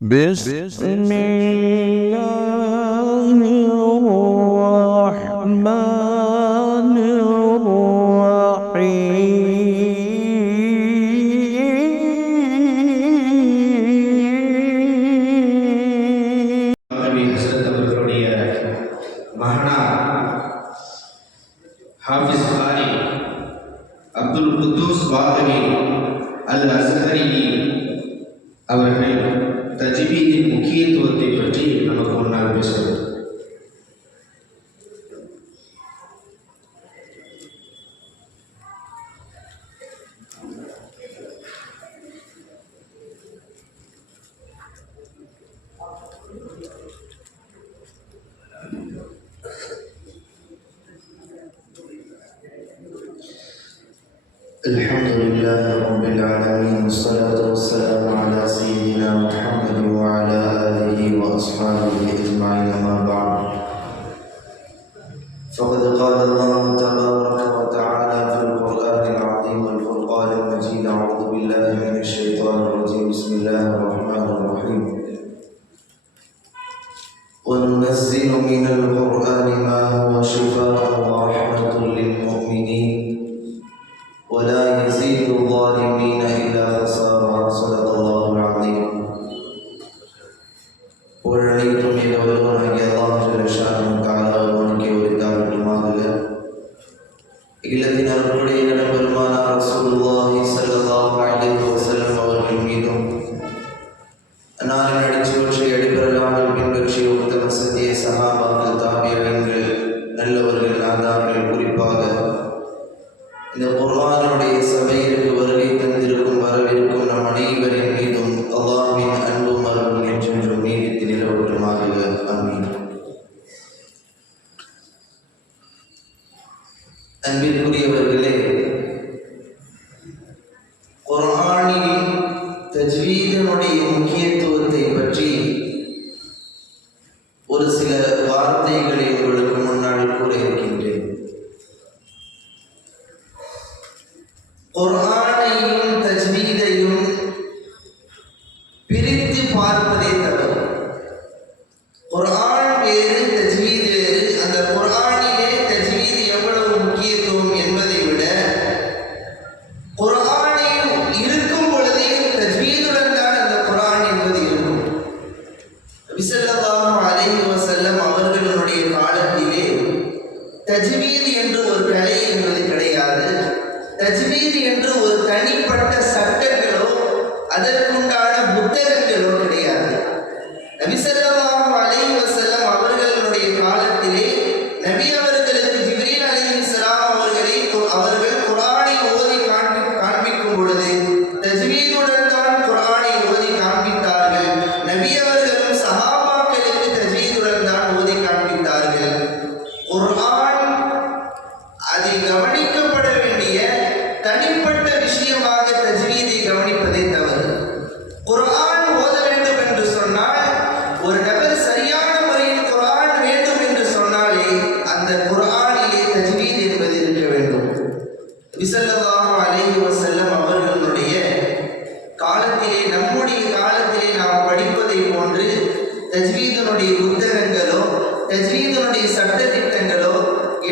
بسم الله الرحمن الرحيم. हाफिज कारी अब्दुल कुद्दूस बागवी अल अज़हरी அவர்கள் தஜ்வீதின் முக்கியத்துவத்தை பற்றி நமக்கு முன்னால் பேசுவார். الحمد لله رب العالمين والصلاة والسلام على سيدنا محمد وعلى آله وأصحابه أجمعين أما بعد فقد قال الله تبارك وتعالى في القرآن العظيم والفرقان المجيد أعوذ بالله من الشيطان الرجيم بسم الله الرحمن الرحيم وننزل من القرآن ما هو شفاء ورحمة للمؤمنين ولا يزيد الظالمين إلا خسارا صدق الله العظيم. புகழனைத்தும் மிகவல்லவனாகிய அல்லாஹ் ஜல்ல ஷானஹு தஆலா ஒருவனுக்கே உரித்தாகட்டுமாக. இல்லத்தின் அருளுடைய நபிபெருமானார் ரசூலுல்லாஹி ஸல்லல்லாஹு அலைஹி வஸல்லம் அவர்கள் மீதும் அன்னாரின் அடிச்சுவற்றை அடிபெறலாமல் பின்பற்றிய உத்தம சத்திய சஹாபாக்கள், தாபியீன்கள், நல்லவர்கள், நாதாக்கள், குறிப்பாக இந்த குர்ஆனுடைய சபையிற்கு வருகை தந்திருக்கும் வரவிருக்கும் நம் அனைவரின் மீதும் அல்லாஹ்வின் அன்பும் அருளும் என்றென்றும் நீடித்து நிலவட்டுமாக. ஆமீன். அன்பிற்குரியவர்களே, குர்ஆனில் தஜ்வீதினுடைய முக்கியத்துவத்தை பற்றி ஒரு சில வார்த்தைகளை உங்களுக்கு முன்னால் கூற இருக்கின்றேன். குர்ஆனையும் தஜ்வீதையும் பிரித்து பார்ப்பதே தவறு. குர்ஆன் வேறு, தஜ்வீத் வேறு. அந்த குர்ஆனிலே தஜ்வீத் எவ்வளவு முக்கியத்துவம் என்பதை விட குர்ஆனில் இருக்கும் பொழுதே தஜ்வீதுடன் தான் அந்த குர்ஆன் என்பது இருக்கும். நபி ஸல்லல்லாஹு அலைஹி வஸல்லம் அவர்களுடைய காலத்திலே தஜ்வீத் என்று ஒரு கலை என்பது கிடையாது. தஜ்வீத் என்று ஒரு தனிப்பட்ட சட்டங்களோ அதற்குண்டான புத்தகங்களோ கிடையாது. நபி ஸல்லல்லாஹு அலைஹி வஸல்லம் அவர்களுடைய காலத்திலே நபி அவர்களுக்கு ஜிப்ரீல் அலைஹிஸ்ஸலாம் அவர்கள் குர்ஆனை ஓதி காண்பிக்கும் பொழுது தஜ்வீதுடன் தான் குர்ஆனை ஓதி காண்பித்தார்கள். நபி அவர்களும் சஹாபாக்களுக்கு தஜ்வீதுடன் தான் ஓதி காண்பித்தார்கள். குர்ஆன் அதை கவனிக்கப்பட வேண்டிய தனிப்பட்ட விஷயமாக தஜ்வீதை கவனிப்பதை தவறு. குர்ஆன் ஓத வேண்டும் என்று சொன்னால், ஒரு நபர் சரியான முறையில் குர்ஆன் வேண்டும் என்று சொன்னாலே அந்த குர்ஆனிலே தஜ்வீத் என்பது இருக்க வேண்டும். நபி ஸல்லல்லாஹு அலைஹி வஸல்லம் அவர்களுடைய காலத்திலே, நம்முடைய காலத்திலே நாம் படிப்பதை போன்று தஜ்வீதினுடைய புத்தகங்களோ தஜ்வீதினுடைய சட்ட திட்டங்களோ,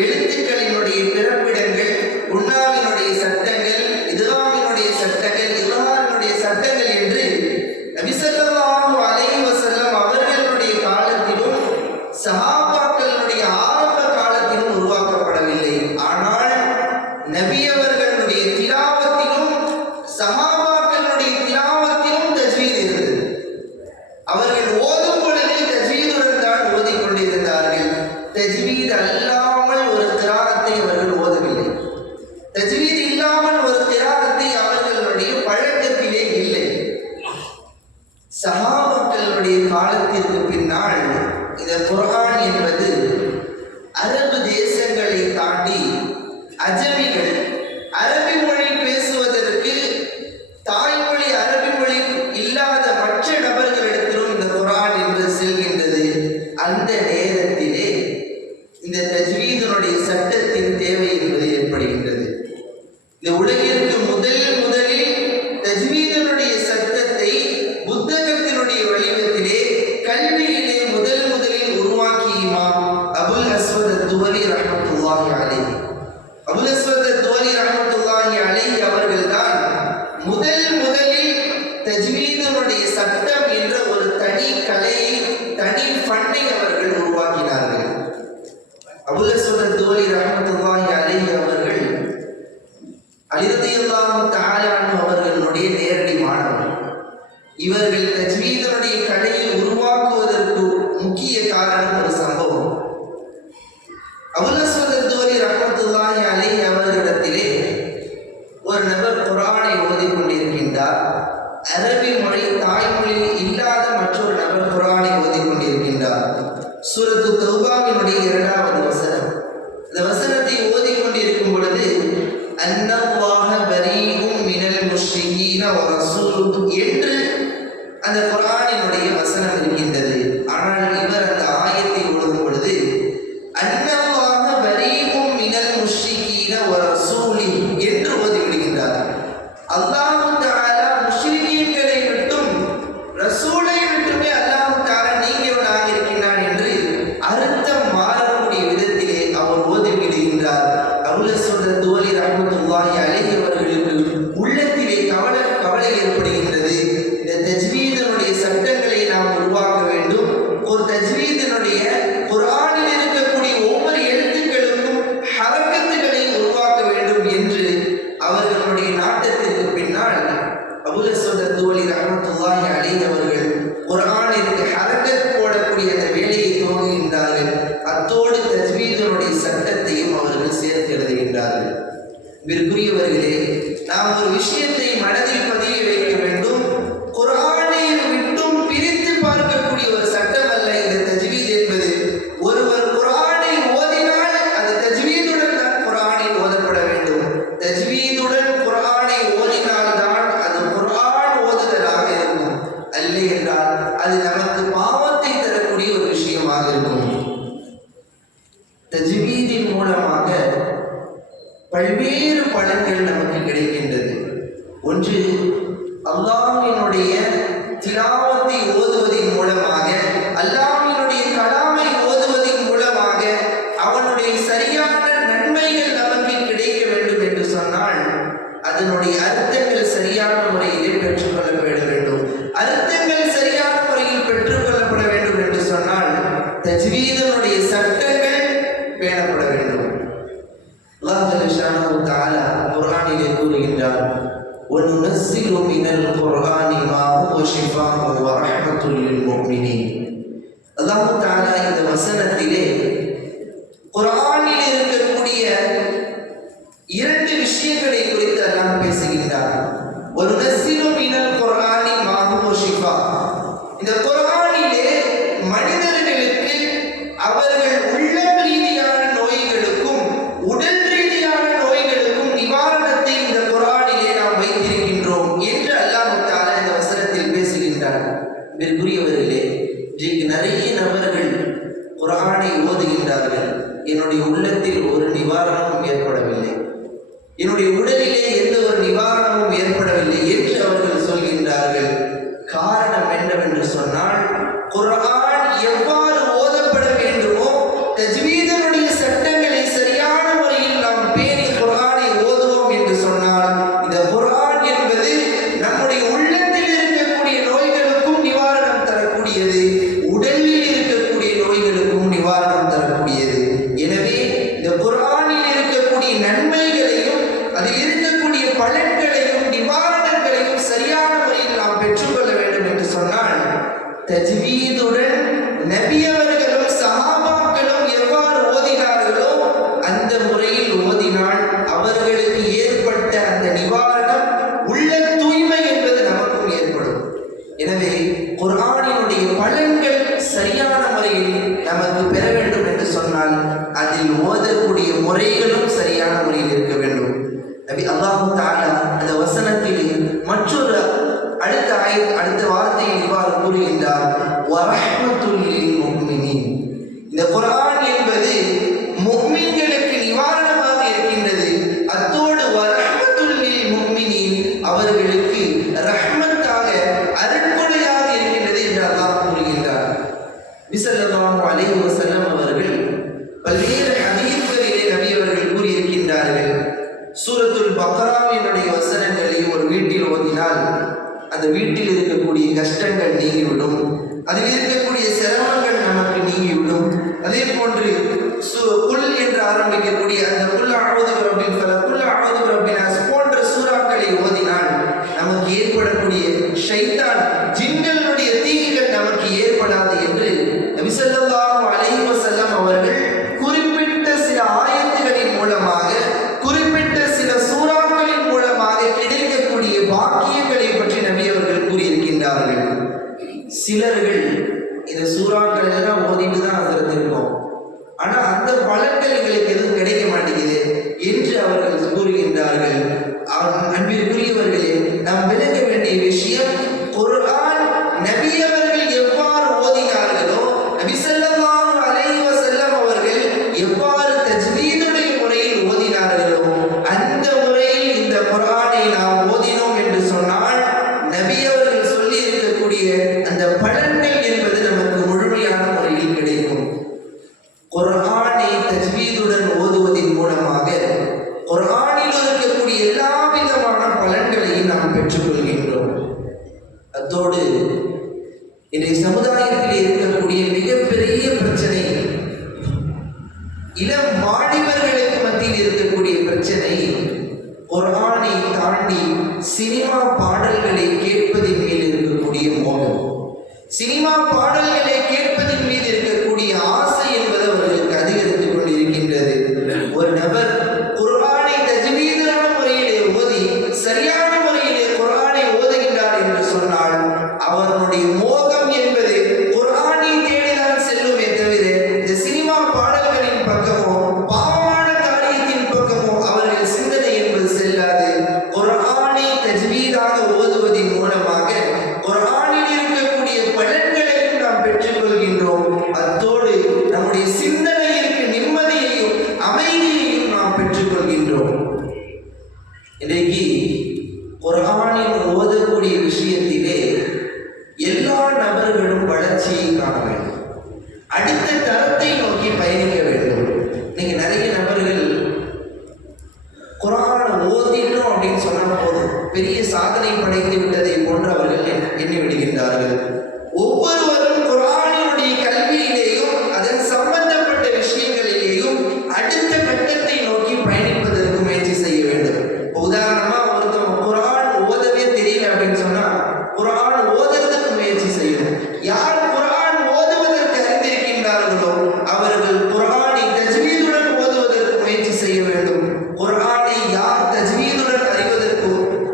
எழுத்துக்களினுடைய பிறப்பிடங்கள், உண்ணாவினுடைய சட்டங்கள், இத்காமினுடைய சட்டங்கள், இல்ஹாரினுடைய சட்டங்கள் என்று நபி ஸல்லல்லாஹு அலைஹி வஸல்லம் அவர்களுடைய காலத்திலும் சஹாபாக்களுடைய ஆரம்ப காலத்திலும் உருவாக்கப்படவில்லை. ஆனால் நபி அவர்களுடைய திலாவத்திலும் சஹாபாக்களுடைய திலாவத்திலும் தஜ்வீத் இருந்தது. அவர்கள் ஓதும் பொழுதே தஜ்வீதுடன் தான் ஓதிக்கொண்டிருந்தார்கள். தஜ்வீத் அல்லாமல் ஒரு கிராஅத்தை அவர்கள் ஓதவில்லை. தஜ்வீத் இல்லாமல் ஒரு கிராஅத்தை அவர்களுடைய பழக்கத்திலே இல்லை. சஹாபாக்களுடைய காலத்திற்கு பின்னால் இந்த குர்ஆன் என்பது அரபு தேசங்களை தாண்டி அஜமிகள், அரபி மொழி பேசுவதற்கு தாய்மொழி அரபி மொழி இல்லாத மற்ற நபர்களிடத்திலும் இந்த குர்ஆன் என்பது செல்கின்றது. அந்த நேரத்திலே இந்த தஜ்வீதினுடைய சட்டத்தின் தேவை என்பது ஏற்படுகின்றது. இந்த உலகிற்கு முதலில் தஜ்வீதினுடைய சட்டத்தை புத்தகத்தினுடைய வழிவகை தஜ்வீதனுடைய கலையை உருவாக்குவதற்கு முக்கிய காரணம் ஒரு சம்பவம். அபுல் அஸ்வத் அத்-துவலி ரஹ்மத்துல்லாஹி அலைஹி அவர்களிடத்திலே ஒரு நபர் குர்ஆனை ஓதிக் கொண்டிருக்கின்றார். அரபி மொழி தாய்மொழி இல்லாத மற்றொரு நபர் குர்ஆனை ஓதிக் கொண்டிருக்கின்றார். சூரத்து தௌபாவினுடைய 2வது வசனம். இந்த வசனத்தை ஓதிக் கொண்டிருக்கும் பொழுது அன்னல்லாஹ பரீஉம் மினல் முஷ்ரிகீன வ ரசூலுஹு என்று அந்த குர்ஆனினுடைய வசனம் இருக்கின்றது. ஆனால் இவர் அந்த ஆயத்தை ஓதும் பொழுது அன்னல்லாஹ பரீஉம் மினல் முஷ்ரிகீன வ ரசூலிஹி என்று ஓதிவிடுகின்றார். அல்லாஹ் தஆலா முஷ்ரிகீன்களை விட்டும் ரசூலை விட்டுமே அல்லாஹ் தஆலா நீங்கியவனாக இருக்கின்றான் என்று அர்த்தம் மாறக்கூடிய விதத்திலே அவர் ஓதிவிடுகின்றார். அபுல் அஸ்வத் அத்-துவலி ரஹ்மத்துல்லாஹி அலைஹி அவர்களுக்கு உள்ளத்திலே கவலை ஏற்படுகின்றது. இந்த தஜ்வீதினுடைய சட்டங்களை நாம் உருவாக்க வேண்டும். ஒரு தஜ்வீதினுடைய குர்ஆனில் இருக்கக்கூடிய ஒவ்வொரு எழுத்துக்களுக்கும் ஹரக்கத்துகளை உருவாக்க வேண்டும் என்று அவர்களுடைய நாட்டத்திற்கு பின்னால் அபுல் அஸ்வத் அத்-துவலி ரஹ்மத்துல்லாஹி அலைஹி அவர்கள் குர்ஆனிற்கு ஹரக்கத் போடக்கூடிய அந்த வேலையை துவங்குகின்றார்கள். அத்தோடு தஜ்வீதினுடைய சட்டத்தையும் அவர்கள் சேர்த்து எழுதுகின்றார்கள். விரும்புரியவர்களே, நாம் ஒரு விஷயத்தை மனதில் பதிய வைக்க வேண்டும். குர்ஆனை விட்டும் பிரித்து பார்க்கக்கூடிய ஒரு சட்டம் அல்ல இந்த தஜ்வீத் என்பது. ஒருவர் குர்ஆனை ஓதினால் அது தஜ்வீதுடன் தான் குர்ஆனில் ஓதப்பட வேண்டும். தஜ்வீதுடன் குர்ஆனை ஓதினால் தான் அது குர்ஆன் ஓதுதலாக இருக்கும். அல்ல என்றால் அது நமக்கு பாவத்தை தரக்கூடிய ஒரு விஷயமாக இருக்கும். தஜ்வீதின் மூலமாக பல்வேறு பலன்கள் நமக்கு கிடைக்கின்றது. ஒன்று, அல்லாஹ்வினுடைய திலாவத்தை ஓதுவதன் மூலமாக, அல்லாஹ்வினுடைய கலாமை ஓதுவதன் மூலமாக அவனுடைய சரியான நன்மைகள் நமக்கு கிடைக்க வேண்டும் என்று சொன்னால் அதனுடைய அர்த்தங்கள் சரியான முறையிலே பெற்றுக்கொள்ளப்பட வேண்டும். அர்த்தங்கள் சரியான முறையில் பெற்றுக்கொள்ளப்பட வேண்டும் என்று சொன்னால் தஜ்வீதினுடைய சட்டங்கள் பேணப்பட வேண்டும். அல்லாஹ் ஜல்லஷானஹு தஆலா குர்ஆனிலே கூறுகின்றார், وَنُنَزِّلُ مِنَ الْقُرْآنِ مَا هُوَ شِفَاءٌ وَرَحْمَةٌ لِلْمُؤْمِنِينَ. அல்லாஹ் தஆலா இந்த வசனத்திலே குர்ஆனில் இருக்கக்கூடிய 2 விஷயங்களை குறித்து அல்லாஹ் பேசுகின்றார். وَنُنَزِّلُ مِنَ الْقُرْآنِ مَا هُوَ شِفَاءٌ. இந்த குர்ஆனிலே மனிதர்களுக்கு அவர்கள் உள்ளம் ரீதியான நோய்களுக்கும் உடல் ரீதியான நோய்களுக்கும் நிவாரணத்தை இந்த குர்ஆனிலே நாம் வைத்திருக்கின்றோம் என்று அல்லாஹ் தஆலா இந்த வசனத்தில் பேசுகின்றார். விரும்புரியவர்களே, இன்றைக்கு நிறைய நபர்கள் குர்ஆனை ஓதுகின்றார்கள். என்னுடைய உள்ளத்தில் ஒரு நிவாரணமும் ஏற்படவில்லை, என்னுடைய உடலிலே எந்த ஒரு நிவாரணமும் ஏற்படவில்லை என்று அவர்கள் சொல்கின்றார்கள். காரணம் என்னவென்று சொன்னால், குர்ஆன் எவ்வாறு ஓதப்பட வேண்டுமோ தஜ்வீதினுடைய சட்டங்களை சரியான முறையில் நாம் பேணி குர்ஆனை ஓதுவோம் என்று சொன்னால் இந்த குர்ஆன் என்பது நம்முடைய உள்ளத்தில் இருக்கக்கூடிய நோய்களுக்கும் நிவாரணம் தரக்கூடியது, உடலில் இருக்கக்கூடிய நோய்களுக்கும் நிவாரணம் தரக்கூடியது. எனவே இந்த குர்ஆனில் இருக்கக்கூடிய நன்மைகளையும் அதில் இருக்கக்கூடிய பலன்களையும் நிவாரணங்களையும் சரியான முறையில் நாம் பெற்றுக்கொள்ள வேண்டும் என்று சொன்னால் தஜ்வீதுடன் நபி அவர்களும் சஹாபாக்களும் எவ்வாறு ஓதினார்களோ அந்த முறையில் ஓதினால் அவர்களுக்கு ஏற்பட்ட அந்த நிவாரணம், உள்ள தூய்மை என்பது நமக்கும் ஏற்படும். எனவே குர்ஆனினுடைய பலன்கள் சரியான முறையில் நமக்கு பெற வேண்டும் என்று சொன்னால் அதில் ஓதக்கூடிய முறைகளும் சரியான முறையில் இருக்க வேண்டும். நபி அல்லாஹ் தஆலா அந்த வசனத்தில் மற்றொரு அடுத்த வார்த்தையில் இவ்வாறு கூறுகின்றார், வரஹ்மத்துல் லில் முஃமினீன். இந்த குர்ஆன் என்பது முஃமின்களுக்கு நிவாரணமாக இருக்கின்றது. அத்தோடு வரஹ்மத்துல் லில் முஃமினீன், அவர்களுக்கு ரஹ்மத்தாக அருட்கொடையாக இருக்கின்றது என்று அல்லாஹ் கூறுகின்றார். ஸல்லல்லாஹு அலைஹி வஸல்லம் அவர்கள் பல்வேறு ஹதீஸ்களிலே நபி அவர்கள் கூறியிருக்கின்றார்கள். சூரத்துல் பக்ராவினுடைய வசனங்களை ஒரு வீட்டில் ஓதினால் அந்த வீட்டில் இருக்கக்கூடிய கஷ்டங்கள் நீங்கிவிடும், அதில் இருக்கக்கூடிய சிரமங்கள் நமக்கு நீங்கிவிடும். அதே போன்று குல் என்று ஆரம்பிக்கக்கூடிய அந்த குல் அஊது பிரப்பில் ஃபலக், குல் அஊது பிரப்பின் நாஸ் போன்ற சூறாக்களை ஓதினால் நமக்கு ஏற்படக்கூடிய ஷைத்தான், ஜின்களுடைய தீ சிலர்கள் இந்த சூறாக்கள் எல்லாம் ஓதிட்டு தான் அதில் இருக்கோம், ஆனா அந்த பலன்கள் எங்களுக்கு எதுவும் கிடைக்க மாட்டேங்குது என்று அவர்கள் கூறுகின்றார்கள். அன்பிற்குரியவர்களே, நாம் விளக்க வேண்டிய விஷயம், குர்ஆன் நபி அவர்கள் எவ்வாறு ஓதினார்களோ, நபி ஸல்லல்லாஹு அலைஹி வஸல்லம் அவர்கள் எவ்வாறு தஜ்வீதுடைய முறையில் ஓதினார்களோ அந்த முறையில் இந்த குர்ஆனை நாம் ஓதினோம் என்று சொன்னால் நபி அவர்கள் சொல்லி இருக்கக்கூடிய அந்த பலன்கள் என்பது நமக்கு முழுமையான முறையில் கிடைக்கும். குர்ஆனை தஜ்வீதுடன் ஓதுவதன் மூலமாக குர்ஆனில் இருக்கக்கூடிய எல்லா விதமான பலன்களையும் நாம் பெற்றுக்கொள்கின்றோம். அத்தோடு இன்றைய சமுதாயத்தில் இருக்கக்கூடிய மிகப்பெரிய பிரச்சனை, இளம் மாணவர்களுக்கு மத்தியில் இருக்கக்கூடிய பிரச்சனை, குர்ஆனை தாண்டி சினிமா பாடல்களை கேட்பதின் மீது இருக்கக்கூடிய மோகம், சினிமா பாடல்களை கேட்பதின் மீது இருக்கக்கூடிய ஆசை என்பது அவர்களுக்கு அதிகரித்துக் கொண்டிருக்கின்றது. ஒரு நபர் குர்ஆனை தஜ்வீதான முறையிலே ஓதி சரியான முறையிலே குர்ஆனை ஓதுகின்றார் என்று சொன்னால் அவர்களுடைய மோகம் என்பது குர்ஆனை தேடிதான் செல்லுமே தவிர இந்த சினிமா பாடல்களின் பக்கமோ பாவமான காரியத்தின் பக்கமோ அவர்கள் சிந்தனை என்பது செல்லாது. குர்ஆனை தஜ்வீதாக ஓதுவதன் மூலமாக குர்ஆனில் இருக்கக்கூடிய பலன்களையும் நாம் பெற்றுக்கொள்கின்றோம். அத்தோடு நம்முடைய சிந்தனையிற்கு நிம்மதியையும் அமைதியையும் நாம் பெற்றுக்கொள்கின்றோம். இன்றைக்கு குர்ஆனில் ஓதக்கூடிய விஷயத்திலே எல்லா நபர்களும் வளர்ச்சியை காண வேண்டும், அடுத்த தரத்தை நோக்கி பயணிக்க வேண்டும். நீங்க நிறைய நபர்கள் குர்ஆனை ஓதிட்டோம் அப்படின்னு சொன்ன போது பெரிய சாதனை படைத்து விட்டதை போன்று அவர்கள் எண்ணி விடுகின்றார்கள். ஒவ்வொருவரும் குர்ஆனினுடைய கல்வியிலேயும் அதன் சம்பந்தப்பட்ட விஷயங்களிலேயும் அடுத்த கட்டத்தை நோக்கி பயணிப்பதற்கு முயற்சி செய்ய வேண்டும். உதாரணமா ஒருத்தவங்க குர்ஆன் ஓதவே தெரியல அப்படின்னு சொன்னா குர்ஆன் ஓதுறதுக்கு முயற்சி செய்யணும். யார் குர்ஆன் ஓதுவதற்கு அறிந்திருக்கின்றார்களோ அவர்கள் குர்ஆனை தஜ்வீதுடன் ஓதுவதற்கு முயற்சி செய்ய வேண்டும். குர்ஆனை யார் தஜ்வீதுடன்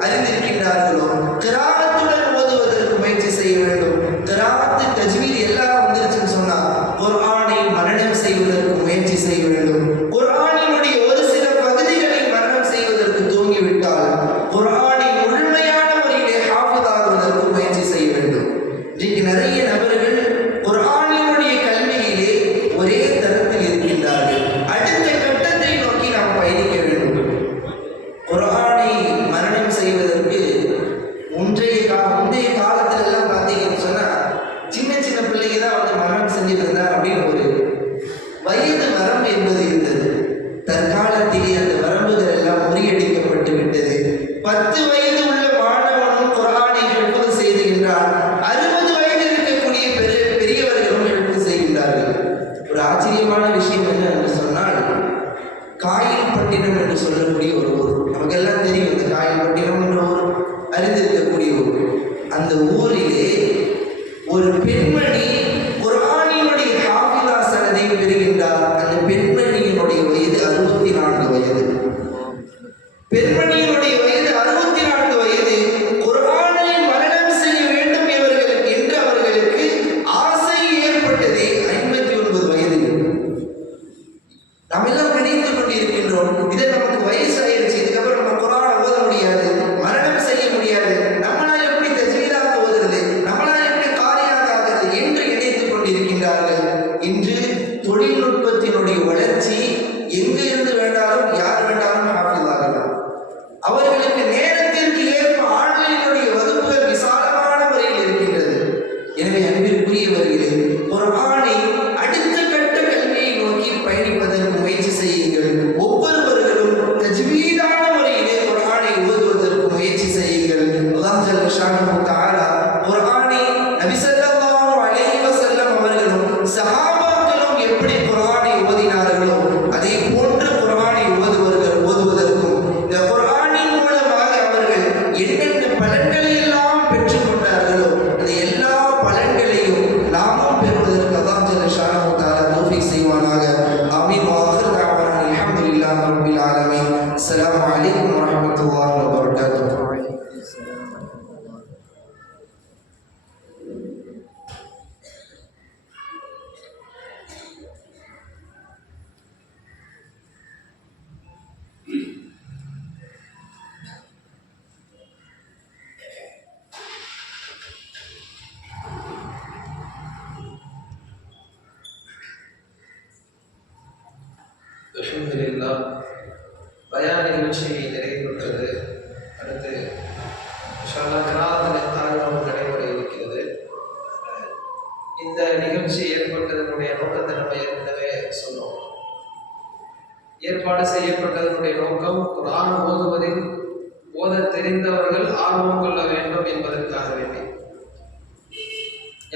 அறிந்திருக்கின்றார்களோ கிராஅத்துடன் ஓதுவதற்கு முயற்சி செய்ய வேண்டும். கிராஅத்து தஜ்வீத் எல்லாம் வந்துருச்சுன்னு சொன்னா குர்ஆனை மனனம் செய்வதற்கு முயற்சி செய்ய வேண்டும். குர்ஆனினுடைய ஒரு சில பகுதிகளை மனனம் செய்வதற்கு தூங்கிவிட்டால் குர்ஆனை முழுமையான முறையிலே ஹாஃபிஸ் ஆகுவதற்கு முயற்சி செய்ய வேண்டும். இன்றைக்கு நிறைய நபர்கள் குர்ஆனினுடைய கல்வியிலே ஒரே தரத்தில் இருக்கின்றார்கள். அடுத்த கட்டத்தை நோக்கி நாம் பயணிக்க வேண்டும். குர்ஆனை மனனம் செய்வதற்கு முந்தைய காலத்துல எல்லாம் பார்த்தீங்கன்னு சொன்னா சின்ன சின்ன பிள்ளைங்க தான் வந்து மனனம் செஞ்சுட்டு இருந்தா அப்படின்னு ஒரு வயது வரம்பு என்பது இருந்தது. தற்காலத்திலே அந்த வரம்புகள் எல்லாம் முறியடிக்கப்பட்டு விட்டது. 10 வயது உள்ள மாணவனும் குர்ஆனை ஹிஃப்ஸ் செய்கின்றான், 60 வயது இருக்கக்கூடிய பெரியவர்களும் ஹிஃப்ஸ் செய்கின்றார்கள். ஒரு ஆச்சரியமான விஷயம் என்ன என்று சொன்னால், காயல்பட்டினம் என்று சொல்லக்கூடிய ஒரு ஊர், நமக்கெல்லாம் தெரியும் இந்த காயல்பட்டினம் என்ற ஊர், அறிந்திருக்கக்கூடிய ஊர். அந்த ஊரிலே ஒரு பெண்மணி குர்ஆனினுடைய ஹாஃபிஸா சனதை பெறுகின்றார். அந்த பெண்மணியினுடைய வயது 64 வயது. பெண்மணியினுடைய வயது 64 வயது. குர்ஆனை மனனம் செய்ய வேண்டும் என்று அவர்களுக்கு ஆசை ஏற்பட்டது 59 வயதில். நாம் எல்லாம் நினைத்துக் கொண்டிருக்கின்றோம், இதை நமக்கு வயசு ஆயிடுச்சு, இதுக்கப்புறம் நம்ம குர்ஆனை ஓத முடியாது, மரணம் செய்ய முடியாது, நம்மளால் எப்படி தஜ்வீதாக ஓதுறது, நம்மளால் எப்படி காரியாக ஆகிறது என்று நினைத்துக் கொண்டிருக்கின்றார்கள். இன்று தொழில்நுட்பத்தினுடைய வளர்ச்சி எங்கு இருந்து வேண்டாலும் யார் வேண்டாலும் ஹாஃபிஸ் ஆகலாம். அவர்களுக்கு நேரத்திற்கு ஏற்ப ஆன்லைனுடைய வகுப்புகள் விசாலமான முறையில் இருக்கின்றது. எனவே அன்பிற்குரியவர்களே, குர்ஆனை அடுத்த கட்ட கல்வியை நோக்கி பயணிப்பதற்கு முயற்சி செய்யுங்கள். ஒவ்வொருவர்களும் தஜ்வீதான முறையிலே குர்ஆனை ஓதுவதற்கு முயற்சி செய்யுங்கள். அல்லாஹ் ஜல்ல ஷானஹு தஆலா குர்ஆனை நபி ஸல்லல்லாஹு அலைஹி வஸல்லம் அவர்களும் சஹாபாக்களும் எப்படி குர்ஆனை ஓதினார்களோ அதே போன்று குர்ஆனை ஓதுவதற்கும் இந்த குர்ஆனின் மூலமாக அவர்கள் என்னென்ன பலன்களை எல்லாம் பெற்றுக் கொண்டார்களோ அந்த எல்லா பலன்களையும் நாமும் பெறுவதற்கு அல்லாஹ் ஜல்ல ஷானஹு தஆலா தௌஃபீக் செய்வானாக. ஆமீன். வாஹிர் தஅவானா அல்ஹம்துலில்லாஹி ரப்பில் ஆலமீன். அஸ்ஸலாமு அலைக்கும் வரஹ்மத்துல்லாஹி வபரகாத்துஹு. அல்ஹம்துலில்லாஹ். பயான் நிகழ்ச்சி நிறைவுற்றது. அடுத்து இன்ஷா அல்லாஹ் கிராத்தில் ஆர்வம் நடைபெற இருக்கிறது. இந்த நிகழ்ச்சி ஏற்பட்டதனுடைய நோக்கத்தை நம்ம ஏற்கனவே சொன்னோம். ஏற்பாடு செய்யப்பட்டதனுடைய நோக்கம் குர்ஆன் ஓதுவதில் ஓத தெரிந்தவர்கள் ஆர்வம் கொள்ள வேண்டும் என்பதற்காக வேண்டி.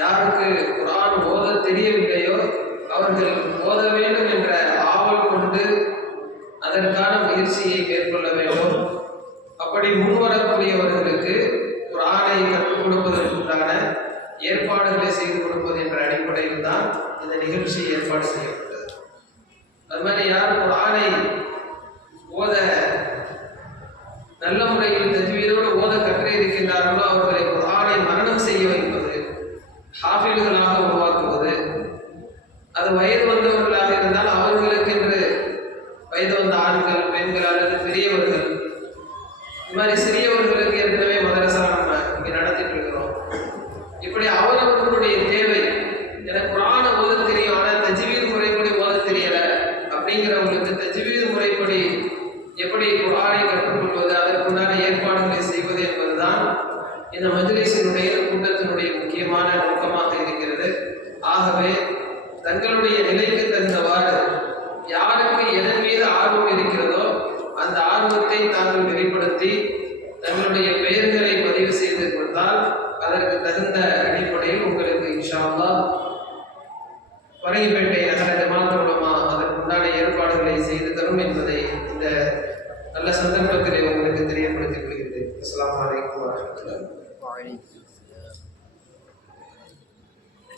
யாருக்கு குர்ஆன் ஓத தெரியவில்லையோ அவர்கள் ஓத வேண்டும் என்ற ஆவல் கொண்டு அதற்கான முயற்சியை மேற்கொள்ள வேண்டும். அப்படி முன்வரக்கூடியவர்களுக்கு குர்ஆனை கற்றுக் கொடுப்பதற்குண்டான ஏற்பாடுகளை செய்து கொடுப்பது என்ற அடிப்படையில் தான் இந்த நிகழ்ச்சி ஏற்பாடு செய்யப்பட்டது. அது மாதிரி யார் குர்ஆனை ஓத நல்ல முறையில் தஜ்வீதோடு ஓத கற்று இருக்கின்றார்களோ அவர்களை குர்ஆனை மரணம் செய்ய வைப்பது, ஹாஃபில்களாக உருவாக்குவது. அது வயது வந்தவர்களாக இருந்தால் அவர்களுக்கென்று வயது வந்த ஆண்கள், பெண்கள் அல்லது பெரியவர்கள், இது மாதிரி சிறியவர்களுக்கு ஏற்கனவே மதரசா நம்ம இங்கே நடத்திட்டு இருக்கிறோம். இப்படி அவரவர்களுடைய தேவை, எனக்கு குர்ஆனை ஓத தெரியும் ஆனால் தஜ்வீத் முறைப்படி ஓத தெரியல அப்படிங்கிறவங்களுக்கு தஜ்வீத் முறைப்படி எப்படி குர்ஆனை கற்றுக்கொள்வது, அதற்குண்டான ஏற்பாடுகளை செய்வது என்பதுதான் இந்த மஜ்லிஸினுடைய கூட்டத்தினுடைய முக்கியமான நோக்கமாக இருக்கிறது. ஆகவே தங்களுடைய நிலைக்கு தகுந்தவாறு யாருக்கு எதன் மீது ஆர்வம் இருக்கிறதோ அந்த ஆர்வத்தை தாங்கள் வெளிப்படுத்தி தங்களுடைய பெயர்களை பதிவு செய்து கொண்டால் அதற்கு தகுந்த அடிப்படையில் உங்களுக்கு இன்ஷா அல்லாஹ் பரங்கிப்பேட்டை நகர ஜமாத் உலமா அதற்குண்டான ஏற்பாடுகளை செய்து தரும் என்பதை இந்த நல்ல சந்தர்ப்பத்திலே உங்களுக்கு தெரியப்படுத்திக் கொள்கிறேன். அஸ்ஸலாமு அலைக்கும் வரஹ்மத்துல்லாஹி.